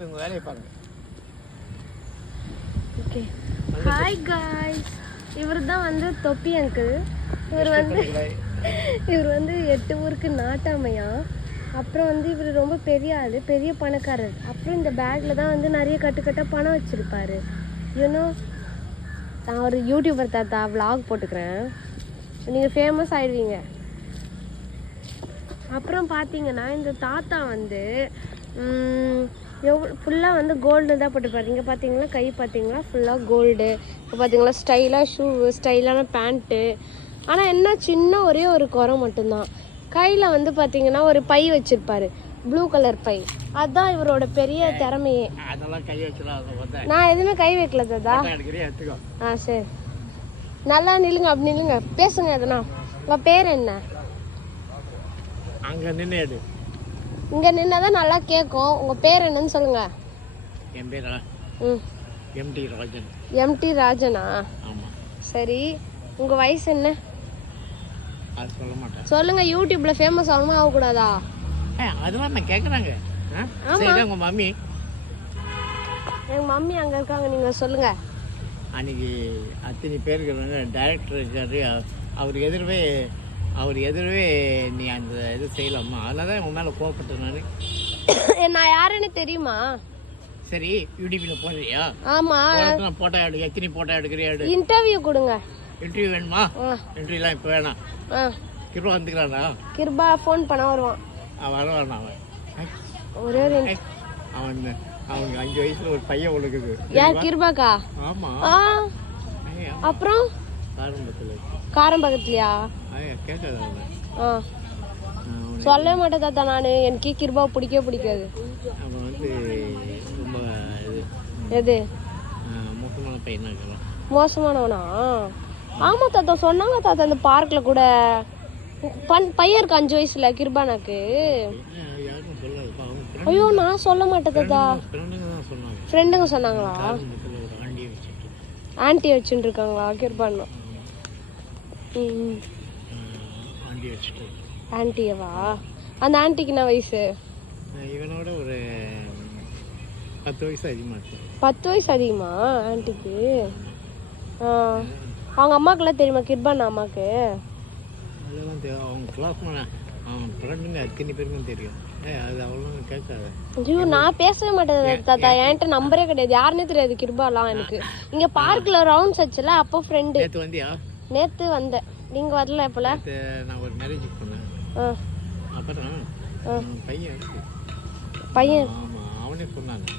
வேலையை பாருங்க. Okay, hi guys. இவர் தான் வந்து தொப்பி அங்கிள். இவர் வந்து 8 ஊருக்கு நாட்டாமையா. அப்புறம் வந்து இவர் ரொம்ப பெரிய ஆள், பெரிய பணக்காரர். அப்புறம் இந்த பேக்கில் தான் வந்து நிறைய கட்டுக்கட்டாக பணம் வச்சுருப்பாரு. யூனோ, நான் ஒரு யூடியூபர் தாத்தா விலாக் போட்டுக்கிறேன், நீங்கள் ஃபேமஸ் ஆகிடுவீங்க. அப்புறம் பார்த்தீங்கன்னா இந்த தாத்தா வந்து ஃபுல்லாக வந்து கோல்டு தான் போட்டுப்பாரு. இங்கே பார்த்தீங்களா, கை பார்த்தீங்களா, ஃபுல்லாக கோல்டு. இப்போ பார்த்தீங்களா, ஸ்டைலாக ஷூ, ஸ்டைலான பேண்ட்டு. ஆனால் என்ன சின்ன ஒரே ஒரு குறை மட்டும்தான், கையில் வந்து பார்த்தீங்கன்னா ஒரு பை வச்சுருப்பாரு, ப்ளூ கலர் பை. அதுதான் இவரோட பெரிய திறமையே. நான் எதுவுமே கை வைக்கல தாத்தா. ஆ சரி, நல்லா நில்லுங்க, அப்படி நில்லுங்க, பேசுங்க எதுனா. உங்கள் பேர் என்ன? அங்கே நின்று இங்கே நின்னாதான் நல்லா கேட்கும். உங்கள் பேர் என்னன்னு சொல்லுங்க. என் பேர் எம்டி ராஜன். எம்டி ராஜனா? ஆமாம். சரி, உங்கள் வயசு என்ன? அது சொல்ல மாட்டேன். சொல்லுங்க, யூடியூப்ல ஃபேமஸ் ஆகணுமா ஆகக்கூடாதா? அதெல்லாம் நான் கேட்குறாங்க. உங்கள் மம்மி? எங்கள் மம்மி அங்கே இருக்காங்க, நீங்கள் சொல்லுங்க. அன்றைக்கி அத்தனை பேருக்கு டைரக்டர் இருக்காரு, அவர் எதிரவே நீ அந்த இது செய்யலாமா, அதனால தான் உன் மேலே கோவப்பட்டேன். நான் யாருன்னு தெரியுமா? சரி, யூடியூப்பில் போடுறியா? ஆமாம். போட்டோ எடு, எத்தனை போட்டோ எடுக்கிறியா? இன்டர்வியூ கொடுங்க. இன்டர்வியூ வேணுமா? இன்டர்வியூலாம் இப்போ வேணாம். கிருபா வந்துக்கிறானா? கிருபா ஃபோன் பண்ண வருவான். வருவான் அவன். ஒரே அவனுக்கு 5 வயசுல ஒரு பையன் ஒழுகுது. ஏன் கிருபாக்கா? ஆமாம். அப்புறம் காரம்பகத்துலையா? சொல்லவே மாட்டேன் தாத்தா. நான் எனக்கு கிருபா பிடிக்கவே பிடிக்காது. அவன் வந்து ரொம்ப எது மோசமான பையனா இருக்கலாம். மோசமானவனா? ஆமா தாத்தா, சொன்னாங்க தாத்தா இந்த பார்க்ல கூட பையன் இருக்கு 5 வயசுல கிருபானாக்கு. ஐயோ, நான் சொல்ல மாட்டேன் தாத்தா. ஃப்ரெண்டுங்க சொன்னாங்களா? ஆன்ட்டி வச்சுட்டு இருக்காங்களா கிருபானா? ஆன்ட்டியவா? அந்த ஆன்ட்டிக்கு என்ன வயசு? இவனோட ஒரு 10 வயசு அதிகமா இருக்கு. 10 வயசு அதிகமா ஆன்ட்டிக்கு? அவங்க அம்மாக்கெல்லாம் தெரியுமா கிருபானா அம்மாக்கு? அதெல்லாம் தெரியும். அவங்க கிளாஸ் அவன் ஃப்ரெண்டுங்க அத்தனை பேருக்கும் தெரியும். அது அவ்வளோ கேட்காது. ஐயோ, நான் பேசவே மாட்டேன் தாத்தா. என்கிட்ட நம்பரே கிடையாது, யாருன்னே தெரியாது கிருபாலாம் எனக்கு. இங்கே பார்க்கில் ரவுண்ட்ஸ் வச்சுல, அப்போ ஃப்ரெண்டு. நேற்று வந்தியா? நேற்று வந்தேன். நீங்கள் வரல எப்போல? நான் ஒரு மேரேஜுக்கு போனேன். அப்புறம் பையன் பையன் ஆமாம், அவனே சொன்னாங்க.